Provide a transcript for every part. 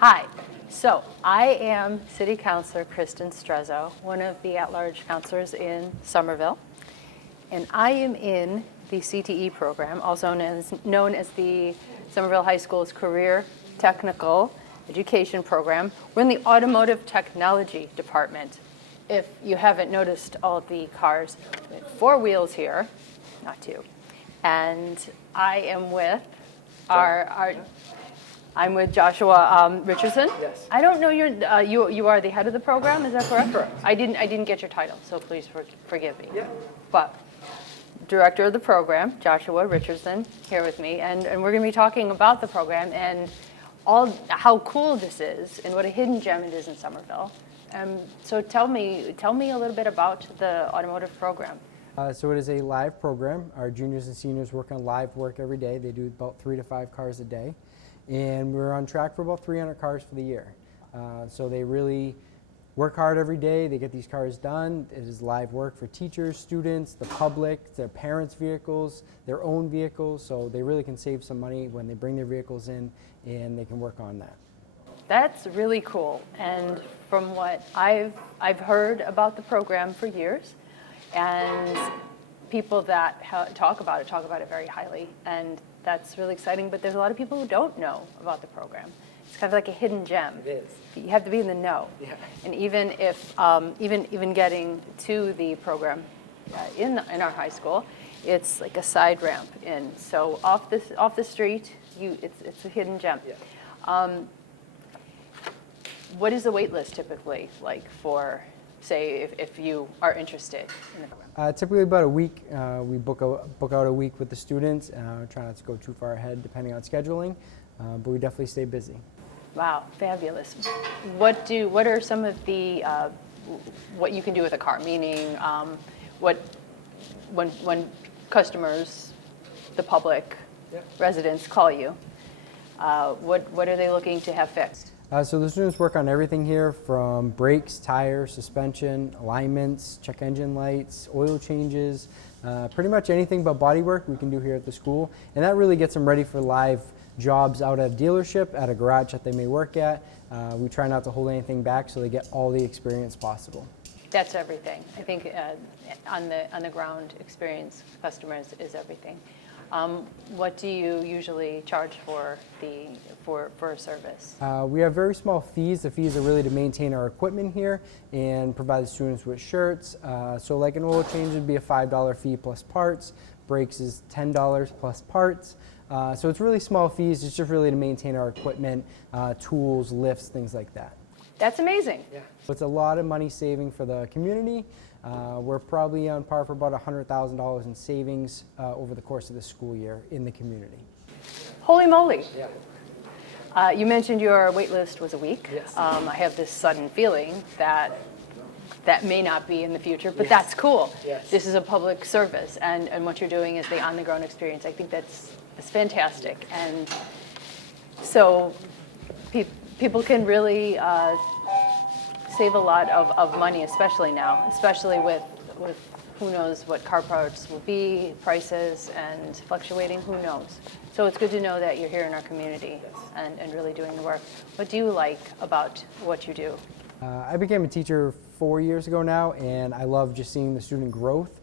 Hi. So I am City Councilor Kristen Strezo, one of the at-large councilors in Somerville, and I am in the CTE program, also known as the Somerville High School's Career Technical Education Program. We're in the Automotive Technology Department. If you haven't noticed all the cars, we have 4 wheels here, not 2, and I am with I'm with Joshua Richardson. Yes. I don't know you are the head of the program, is that correct? Correct. I didn't get your title, so please forgive me. Yeah. But director of the program, Joshua Richardson, here with me, and we're going to be talking about the program and how cool this is and what a hidden gem it is in Somerville. So tell me a little bit about the automotive program. So it is a live program. Our juniors and seniors work on live work every day. They do about 3 to 5 cars a day. And we're on track for about 300 cars for the year. So they really work hard every day. They get these cars done. It is live work for teachers, students, the public, their parents' vehicles, their own vehicles. So they really can save some money when they bring their vehicles in, and they can work on that. That's really cool. And from what I've heard about the program for years, and people that talk about it very highly, and that's really exciting. But there's a lot of people who don't know about the program. It's kind of like a hidden gem. It is. You have to be in the know. Yeah. And even if even getting to the program in our high school, it's like a side ramp in. So off the street, it's a hidden gem. Yeah. What is the wait list typically like for, say, if you are interested in the program? Typically about a week. We book out a week with the students. Try not to go too far ahead depending on scheduling, but we definitely stay busy. Wow, fabulous. What are some of the what you can do with a car? Meaning, when customers, the public, Yep. residents call you, what are they looking to have fixed? So the students work on everything here from brakes, tires, suspension, alignments, check engine lights, oil changes, pretty much anything but body work we can do here at the school. And that really gets them ready for live jobs out at a dealership, at a garage that they may work at. We try not to hold anything back so they get all the experience possible. That's everything. I think on the ground experience, customers is everything. What do you usually charge for a service? We have very small fees. The fees are really to maintain our equipment here and provide the students with shirts. So like an oil change would be a $5 fee plus parts. Brakes is $10 plus parts. So it's really small fees. It's just really to maintain our equipment, tools, lifts, things like that. That's amazing. Yeah. So it's a lot of money saving for the community. We're probably on par for about $100,000 in savings over the course of the school year in the community. Holy moly. Yeah. You mentioned your wait list was a week. Yes. I have this sudden feeling that may not be in the future, but Yes. That's cool. Yes. This is a public service, and what you're doing is the on-the-ground experience. I think that's fantastic. And so people can really save a lot of money, especially now, especially with who knows what car parts will be, prices, and fluctuating, who knows. So it's good to know that you're here in our community and really doing the work. What do you like about what you do? I became a teacher 4 years ago now, and I love just seeing the student growth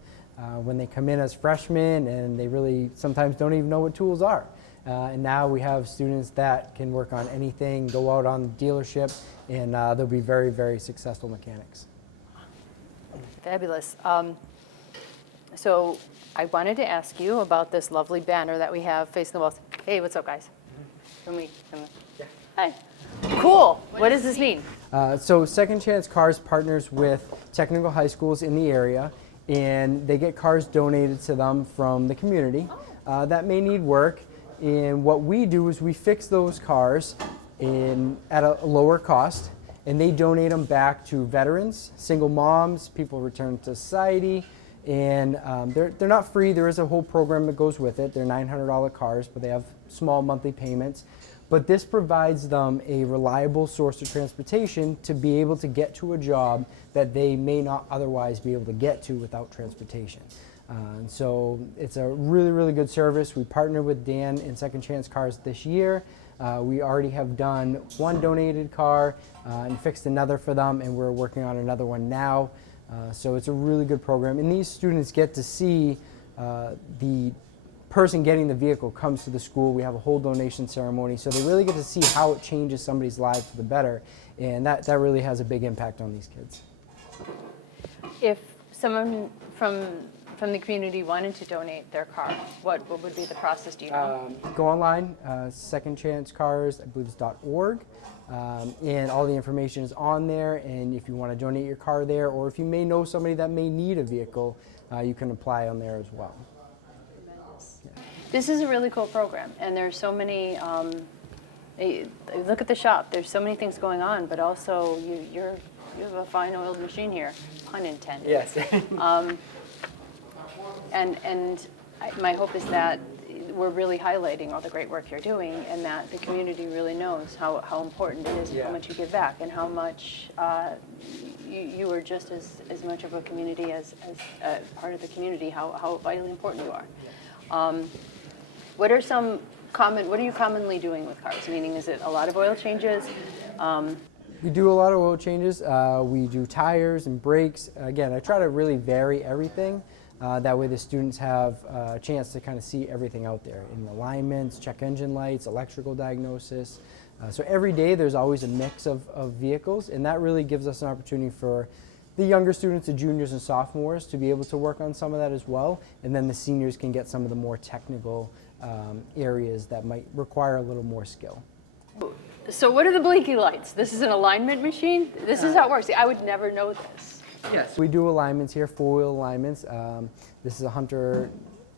when they come in as freshmen and they really sometimes don't even know what tools are. And now we have students that can work on anything, go out on the dealership, and they'll be very, very successful mechanics. Fabulous. So I wanted to ask you about this lovely banner that we have facing the walls. Hey, what's up, guys? Can we? Yeah. Hi. Cool. What does this mean? So Second Chance Cars partners with technical high schools in the area, and they get cars donated to them from the community that may need work. And what we do is we fix those cars at a lower cost, and they donate them back to veterans, single moms, people returned to society, and they're not free. There is a whole program that goes with it. They're $900 cars, but they have small monthly payments. But this provides them a reliable source of transportation to be able to get to a job that they may not otherwise be able to get to without transportation. And so it's a really, really good service. We partnered with Dan in Second Chance Cars this year. We already have done one donated car and fixed another for them, and we're working on another one now. So it's a really good program, and these students get to see the person getting the vehicle comes to the school. We have a whole donation ceremony, so they really get to see how it changes somebody's life for the better, and that really has a big impact on these kids. If someone from the community wanted to donate their car, what would be the process, do you know? Go online, Second Chance Cars, I believe it's .org, and all the information is on there, and if you want to donate your car there, or if you may know somebody that may need a vehicle, you can apply on there as well. This is a really cool program, and there's so many, look at the shop, there's so many things going on, but also you have a fine oiled machine here, pun intended. Yes. My hope is that we're really highlighting all the great work you're doing, and that the community really knows how important it is, how much you give back, and how much you are just as much of a community as part of the community, how vitally important you are. What are you commonly doing with cars? Meaning, is it a lot of oil changes? We do a lot of oil changes. We do tires and brakes. Again, I try to really vary everything. That way the students have a chance to kind of see everything out there in alignments, check engine lights, electrical diagnosis. So every day there's always a mix of vehicles, and that really gives us an opportunity for the younger students, the juniors and sophomores, to be able to work on some of that as well. And then the seniors can get some of the more technical areas that might require a little more skill. So what are the blinky lights? This is an alignment machine? This is how it works. See, I would never know this. Yes. We do alignments here, four-wheel alignments. This is a Hunter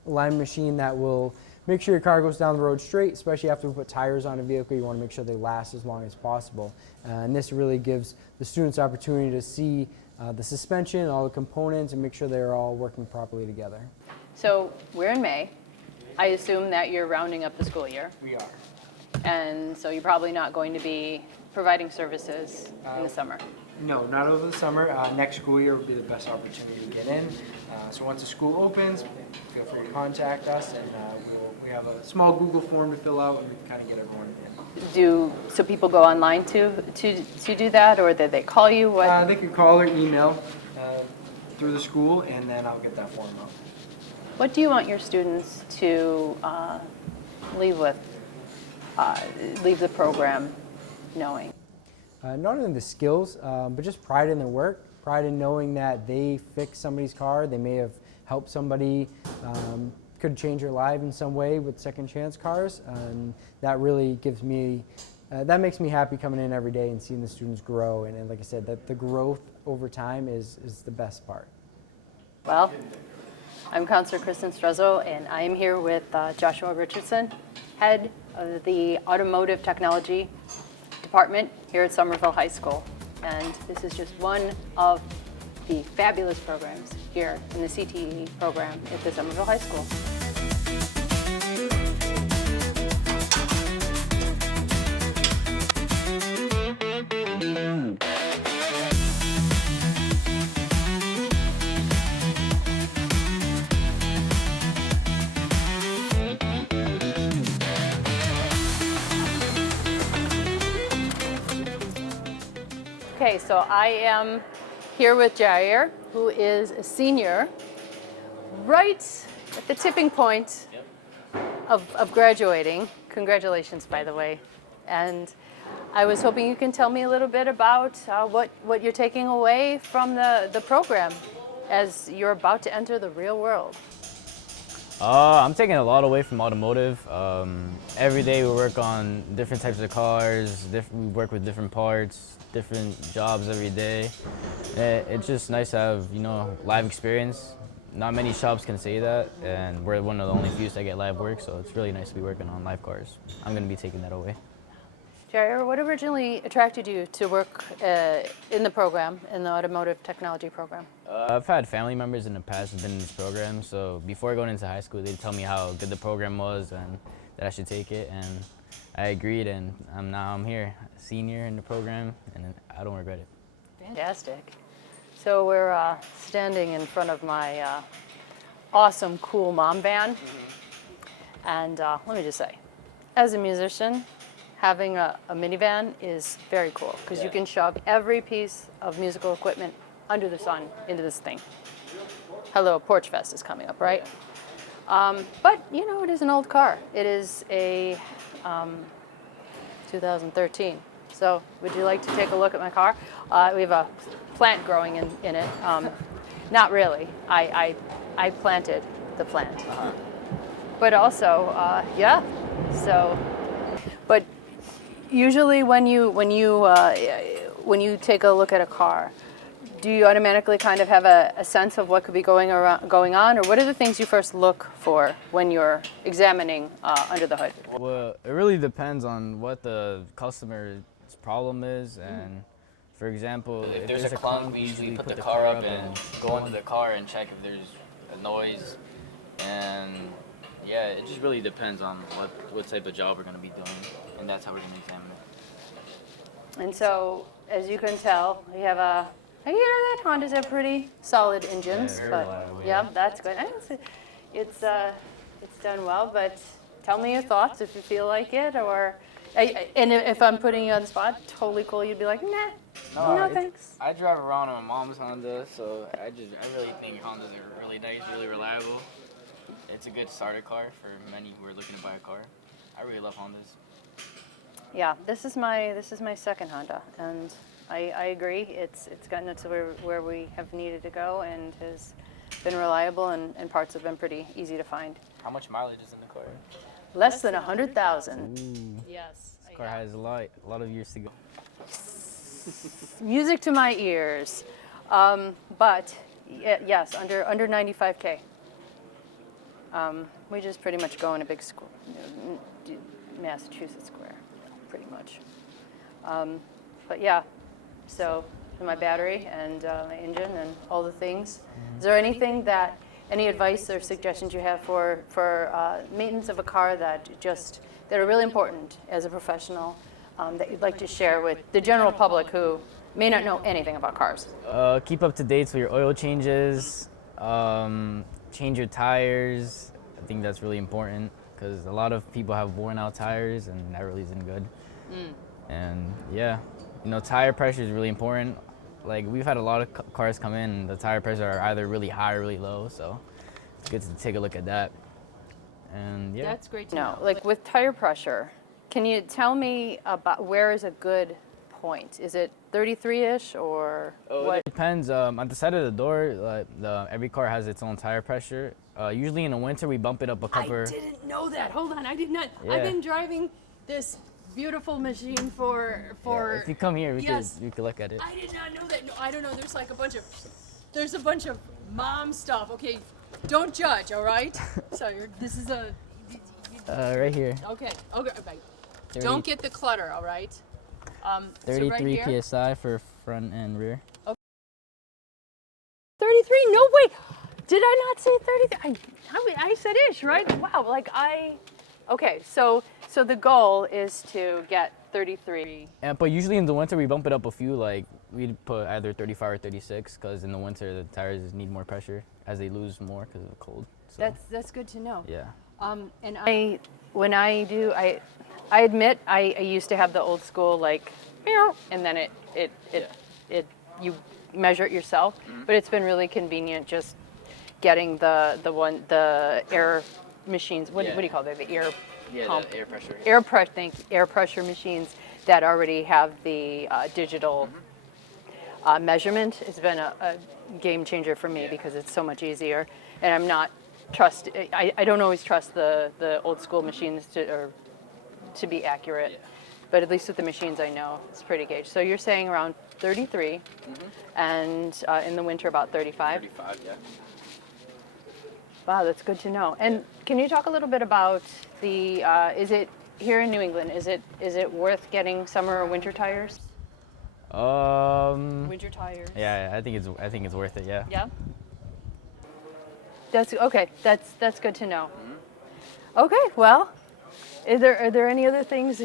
alignment machine that will make sure your car goes down the road straight, especially after we put tires on a vehicle. You want to make sure they last as long as possible. And this really gives the students opportunity to see the suspension, all the components, and make sure they're all working properly together. So we're in May. I assume that you're rounding up the school year. We are. And so you're probably not going to be providing services in the summer. No, not over the summer. Next school year would be the best opportunity to get in. So once the school opens, feel free to contact us, and we have a small Google form to fill out, and we can kind of get everyone in. So people go online to do that, or did they call you? What? They can call or email through the school, and then I'll get that form out. What do you want your students to leave with? Leave the program knowing? Not only the skills, but just pride in their work, pride in knowing that they fixed somebody's car, they may have helped somebody, could change their life in some way with Second Chance Cars, and that really gives me, that makes me happy coming in every day and seeing the students grow, and like I said, that the growth over time is the best part. Well, I'm Councilor Kristen Strezo, and I am here with Joshua Richardson, head of the Automotive Technology Department here at Somerville High School. And this is just one of the fabulous programs here in the CTE program at the Somerville High School. Okay, so I am here with Jair, who is a senior, right at the tipping point of graduating. Congratulations, by the way. And I was hoping you can tell me a little bit about what you're taking away from the program as you're about to enter the real world. I'm taking a lot away from automotive. Every day we work on different types of cars, we work with different parts, different jobs every day. It's just nice to have, live experience. Not many shops can say that, and we're one of the only few that get live work, so it's really nice to be working on live cars. I'm going to be taking that away. Jair, what originally attracted you to work in the program, in the automotive technology program? I've had family members in the past who've been in this program, so before going into high school, they'd tell me how good the program was and that I should take it, and I agreed, and now I'm here, a senior in the program, and I don't regret it. Fantastic. So we're standing in front of my awesome, cool mom van, and let me just say, as a musician, having a minivan is very cool because you can shove every piece of musical equipment under the sun into this thing. Hello, Porch Fest is coming up, right? But, you know, it is an old car. It is a 2013. So would you like to take a look at my car? We have a plant growing in it. Not really. I planted the plant. But also, yeah. So, but usually when you take a look at a car, do you automatically kind of have a sense of what could be going on, or what are the things you first look for when you're examining under the hood? Well, it really depends on what the customer's problem is, and for example, if there's a clunk, we usually put the car up and go into the car and check if there's a noise, and yeah, it just really depends on what type of job we're going to be doing, and that's how we're going to examine it. And so, as you can tell, we have a. You know that Hondas have pretty solid engines, very but reliable, yeah, yeah. that's good. It's done well. But tell me your thoughts if you feel like it, or and if I'm putting you on the spot, totally cool. You'd be like, nah, no thanks. I drive around on my mom's Honda, so I really think Hondas are really nice, really reliable. It's a good starter car for many who are looking to buy a car. I really love Hondas. Yeah, this is my second Honda, and I agree. It's gotten us to where we have needed to go, and has been reliable, and parts have been pretty easy to find. How much mileage is in the car? Less than 100,000. Ooh, Yes. this car has a lot of years to go. Music to my ears, but yes, under 95K. We just pretty much go in a big school, Massachusetts Square, pretty much. But yeah, so my battery and my engine and all the things. Is there any advice or suggestions you have for maintenance of a car that are really important as a professional that you'd like to share with the general public who may not know anything about cars? Keep up to date with your oil changes, change your tires. I think that's really important because a lot of people have worn out tires and that really isn't good. And yeah, you know, tire pressure is really important. Like we've had a lot of cars come in and the tire pressure are either really high or really low, so it's good to take a look at that. And yeah. That's great to know. Like with tire pressure, can you tell me about where is a good point? Is it 33-ish or what? It depends. On the side of the door, every car has its own tire pressure. Usually in the winter, we bump it up a couple. I didn't know that. Hold on, I did not. Yeah. I've been driving this beautiful machine for. Yeah, if you come here, we Yes. could look at it. I did not know that. No, I don't know. There's a bunch of mom stuff. Okay, don't judge. All right. So this is a. Right here. Okay. Okay. Right. 30 Don't get the clutter. All right. 33 so right here, psi for front and rear. 33? No way. Did I not say 33? I said ish, right? Wow. Okay. So the goal is to get 33. But usually in the winter, we bump it up a few. Like we'd put either 35 or 36, because in the winter the tires need more pressure as they lose more because of the cold. So, That's good to know. yeah. And I admit I used to have the old school like, and then you measure it yourself. But it's been really convenient just getting the air machines. What do you call it? The air pump. The air pressure. Air pressure machines that already have the digital measurement. It's been a game changer for me because it's so much easier, and I'm not I don't always trust the old school machines to be accurate, but at least with the machines I know it's pretty gauge. So you're saying around 33, and in the winter about 35? 35, yeah. Wow, that's good to know. And can you talk a little bit about is it here in New England, is it worth getting summer or winter tires? Winter tires. Yeah, I think it's worth it, yeah. Yeah? That's okay. That's good to know. Okay, well, are there any other things?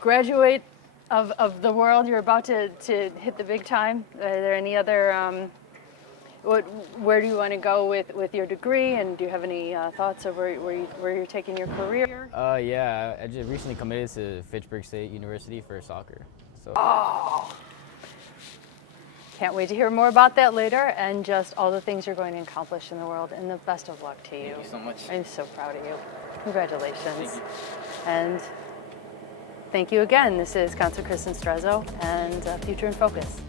Graduate of the world, you're about to hit the big time. Are there any other? where do you want to go with your degree, and do you have any thoughts of where you're taking your career? Yeah, I just recently committed to Fitchburg State University for soccer. So. Oh, can't wait to hear more about that later, and just all the things you're going to accomplish in the world, and the best of luck to you. Thank you so much. I'm so proud of you. Congratulations. Thank you. And thank you again. This is Councilor Kristen Strezo and Future in Focus.